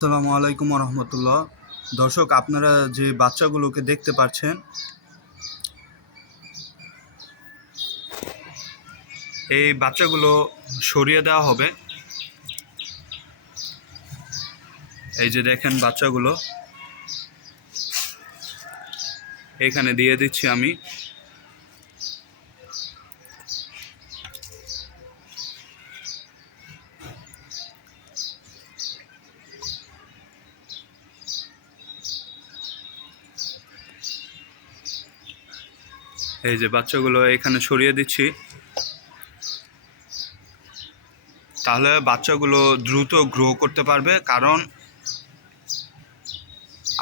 আসসালামু আলাইকুম রহমতুল্লাহ। দর্শক, আপনারা যে বাচ্চাগুলোকে দেখতে পাচ্ছেন, এই বাচ্চাগুলো সরিয়ে দেওয়া হবে। এই যে দেখেন, বাচ্চাগুলো এখানে দিয়ে দিচ্ছি আমি। এই যে বাচ্চাগুলো এখানে সরিয়ে দিচ্ছি, তাহলে বাচ্চাগুলো দ্রুত গ্রো করতে পারবে। কারণ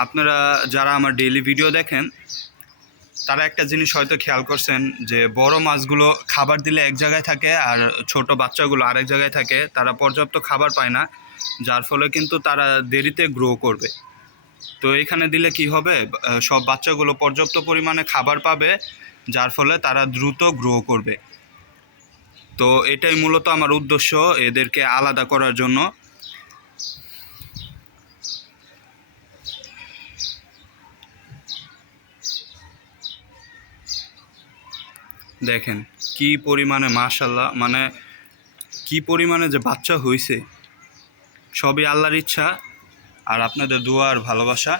আপনারা যারা আমার ডেইলি ভিডিও দেখেন, তারা একটা জিনিস হয়তো খেয়াল করছেন যে বড় মাছগুলো খাবার দিলে এক জায়গায় থাকে আর ছোট বাচ্চাগুলো আরেক জায়গায় থাকে। তারা পর্যাপ্ত খাবার পায় না, যার ফলে কিন্তু তারা দেরিতে গ্রো করবে। তো এখানে দিলে কি হবে, সব বাচ্চাগুলো পর্যাপ্ত পরিমাণে খাবার পাবে, যার ফলে তারা দ্রুত গ্রো করবে। তো এটাই মূলত আমার উদ্দেশ্য, এদেরকে আলাদা করার জন্য। দেখেন কি পরিমাণে, মাশাআল্লাহ, মানে কি পরিমাণে যে বাচ্চা হয়েছে, সবই আল্লাহর ইচ্ছা আর আপনাদের দোয়া আর ভালোবাসা।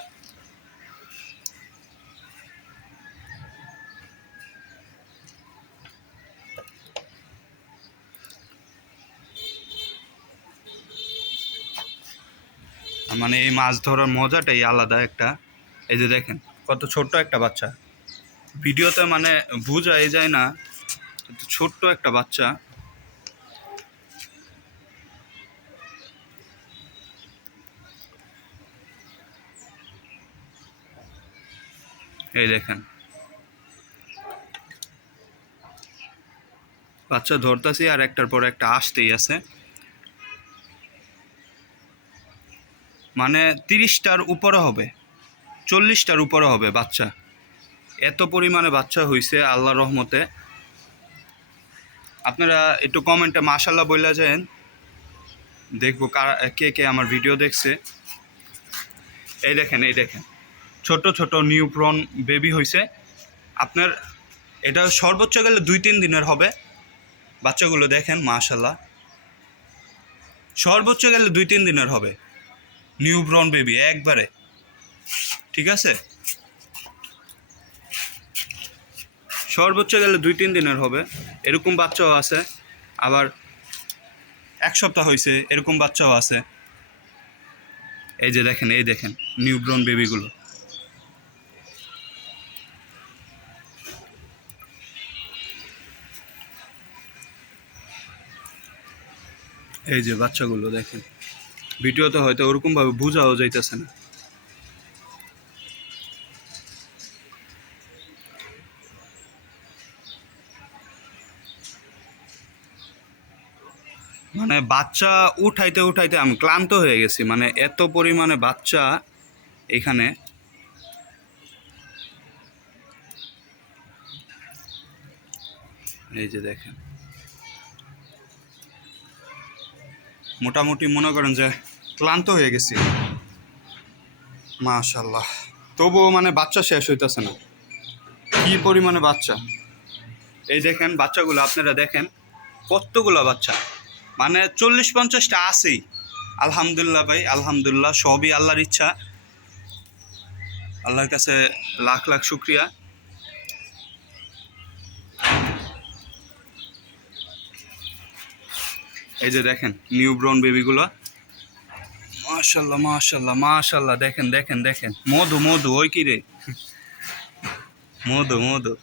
মানে এই মাছ ধরার মজাটাই আলাদা একটা। এই যে দেখেন কত ছোট্ট একটা বাচ্চা, ভিডিওতে মানে বোঝাই যায় না, ছোট্ট একটা বাচ্চা। এই দেখেন বাচ্চা ধরতেছি আর একটার পর একটা আসতেই আছে। মানে 30টার উপরে হবে, 40টার উপরে হবে বাচ্চা। এত পরিমাণে বাচ্চা হয়েছে আল্লাহর রহমতে। আপনারা একটু কমেন্টে মাশাআল্লাহ বইলা যান, দেখবো কে কে আমার ভিডিও দেখছে। এই দেখেন, এই দেখেন ছোট ছোট নিউপ্রন বেবি হয়েছে আপনার। এটা সর্বোচ্চ গেলে 2-3 দিনের হবে বাচ্চাগুলো। দেখেন মাশাআল্লাহ, সর্বোচ্চ গেলে 2-3 দিনের হবে নিউব্রন বেবি একবারে। ঠিক আছে, সর্বোচ্চ গেলে 2-3 দিনের হবে। এরকম বাচ্চাও আছে, আবার 1 সপ্তাহ হয়েছে এরকম বাচ্চাও আছে। এই যে দেখেন, এই দেখেন নিউব্রন বেবিগুলো। এই যে বাচ্চাগুলো দেখেন, ভিডিওতে হয়তো ওরকমভাবে বোঝাও যাইতেছে না। মানে বাচ্চা উঠাইতে উঠাইতে আমি ক্লান্ত হয়ে গেছি, মানে এত পরিমাণে বাচ্চা এখানে। এই যে দেখেন, মোটামুটি মনে করেন যে ক্লান্ত হয়ে গেছি। মাশাআল্লাহ, তবুও মানে বাচ্চা শেষ হইতেছে না, কি পরিমাণে বাচ্চা। এই দেখেন বাচ্চাগুলো, আপনারা দেখেন কতগুলো বাচ্চা, মানে 40-50টা আছেই। আলহামদুলিল্লাহ ভাই, আলহামদুলিল্লাহ, সবই আল্লাহর ইচ্ছা। আল্লাহর কাছে লাখ লাখ শুক্রিয়া। এই যে দেখেন নিউব্রন বেবিগুলো, মাশাআল্লাহ মাশাআল্লাহ মাশাআল্লাহ। দেখেন দেখেন দেখেন, মধু মধু, ওই কি রে, মধু মধু।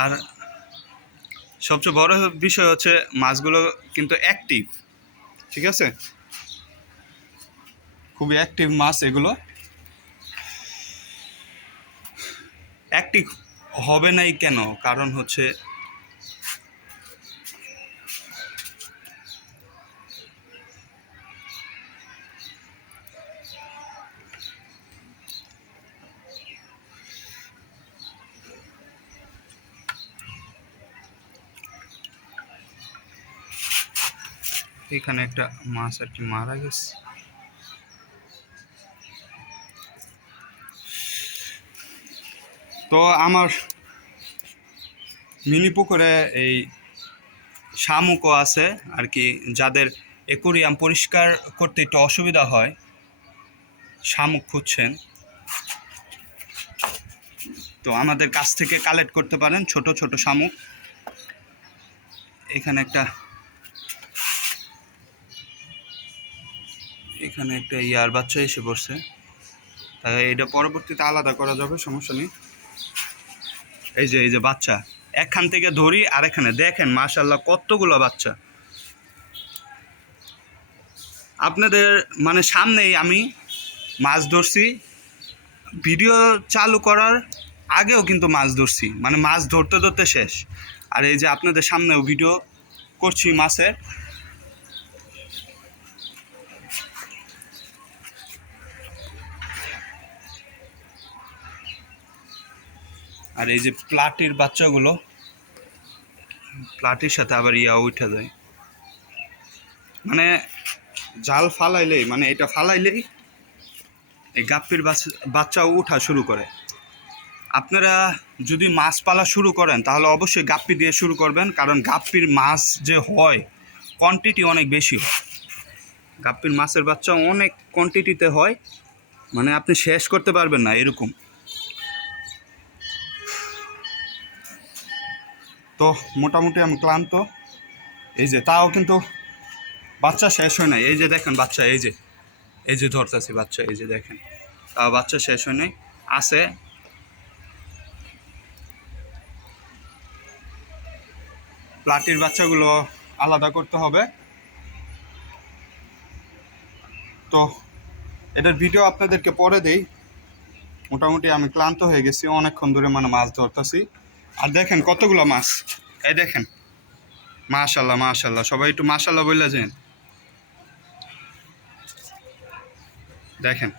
আর সবচেয়ে বড় বিষয় হচ্ছে মাছগুলো কিন্তু অ্যাক্টিভ। ঠিক আছে, খুবই অ্যাক্টিভ মাছ এগুলো। অ্যাক্টিভ হবে নাই কেন, কারণ হচ্ছে এখানে একটা মাছ আর কি মারা গেছে। তো আমার মিনি পুকুরে এই শামুকও আছে আর কি, যাদের অ্যাকুরিয়াম পরিষ্কার করতে একটু অসুবিধা হয়, শামুক খুঁজছেন, তো আমাদের কাছ থেকে কালেক্ট করতে পারেন ছোট ছোট শামুক। এখানে একটা ইয়ার বাচ্চা এসে পড়ছে, তাই এটা পরবর্তীতে আলাদা করা যাবে, সমস্যা নেই। এই যে বাচ্চা, একখান থেকে ধরি আর এখানে দেখেন মাশাআল্লাহ কতগুলো বাচ্চা। আপনাদের মানে সামনেই আমি মাছ ধরছি, ভিডিও চালু করার আগেও কিন্তু মাছ ধরছি, মানে মাছ ধরতে ধরতে শেষ। আর এই যে আপনাদের সামনেও ভিডিও করছি মাছের। আর এই যে প্লাটির বাচ্চাগুলো, প্লাটির সাথে আবার উঠে যায়, মানে জাল ফালাইলেই, মানে এটা ফালাইলেই এই গাপ্পির বাচ্চাও ওঠা শুরু করে। আপনারা যদি মাছ পালা শুরু করেন তাহলে অবশ্যই গাপ্পি দিয়ে শুরু করবেন, কারণ গাপ্পির মাছ যে হয় কোয়ান্টিটি অনেক বেশি হয়। গাপ্পির মাছের বাচ্চা অনেক কোয়ান্টিটিতে হয়, মানে আপনি শেষ করতে পারবেন না এরকম। তো মোটামুটি আমি ক্লান্ত। এই যে তাও কিন্তু বাচ্চা শেষ হয় নাই, এই যে দেখেন বাচ্চা, এই যে ধরতেছি বাচ্চা, এই যে দেখেন, তাও বাচ্চা শেষ হয় নাই, আছে। প্লাটির বাচ্চাগুলো আলাদা করতে হবে। তো এটার ভিডিও আপনাদেরকে পরে দেই। মোটামুটি আমি ক্লান্ত হয়ে গেছি, অনেকক্ষণ ধরে মানে মাছ ধরতেছি। আর দেখেন কতগুলো মাছ, এই দেখেন মাশাআল্লাহ মাশাআল্লাহ, সবাই একটু মাশাআল্লাহ বললে যেন দেখেন।